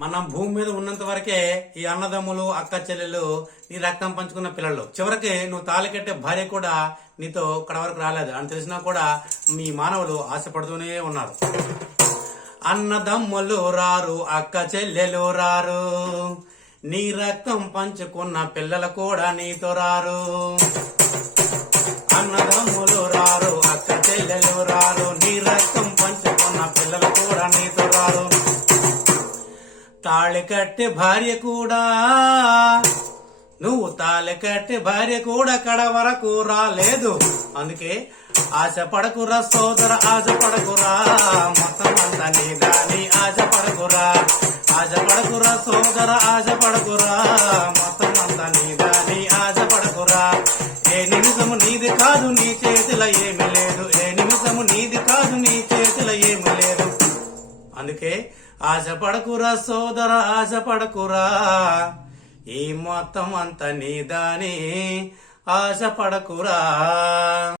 మనం భూమి మీద ఉన్నంత వరకే ఈ అన్నదమ్ములు అక్క చెల్లెలు నీ రక్తం పంచుకున్న పిల్లలు. చివరికి నువ్వు తాళి కట్టే భార్య కూడా నీతో ఇక్కడ వరకు రాలేదు అని తెలిసినా కూడా మీ మానవులు ఆశపడుతూనే ఉన్నారు. అన్నదమ్ములు రారు, అక్క చెల్లెలు రారు, నీ రక్తం పంచుకున్న పిల్లలు కూడా నీతో రారు. అన్నదమ్ములు రారు, అక్క చెల్లెలు రారు, నీ రక్తం పంచుకున్న పిల్లలు కూడా నీతో రారు. తాళి కట్టే భార్య కూడా, నువ్వు తాళి కట్టే భార్య కూడా కడ వరకు రాలేదు. అందుకే ఆశపడకురా సోదర, ఆశపడకురా, మొత్తం అంతా నీదాని ఆశపడకురా. ఆశపడకురా సోదర, ఆశపడకురా, మొత్తం అంతా నీదాని ఆశపడకురా. ఏ నిమిషము నీది కాదు, నీ చేతిలో ఏమి లేదు. ఏ నిమిషము నీది కాదు, నీ చేతిలో ఏమి లేదు. అందుకే ఆశపడకురా సోదర, ఆశపడకురా, ఈ మొత్తం అంతా నీదాని ఆశపడకురా.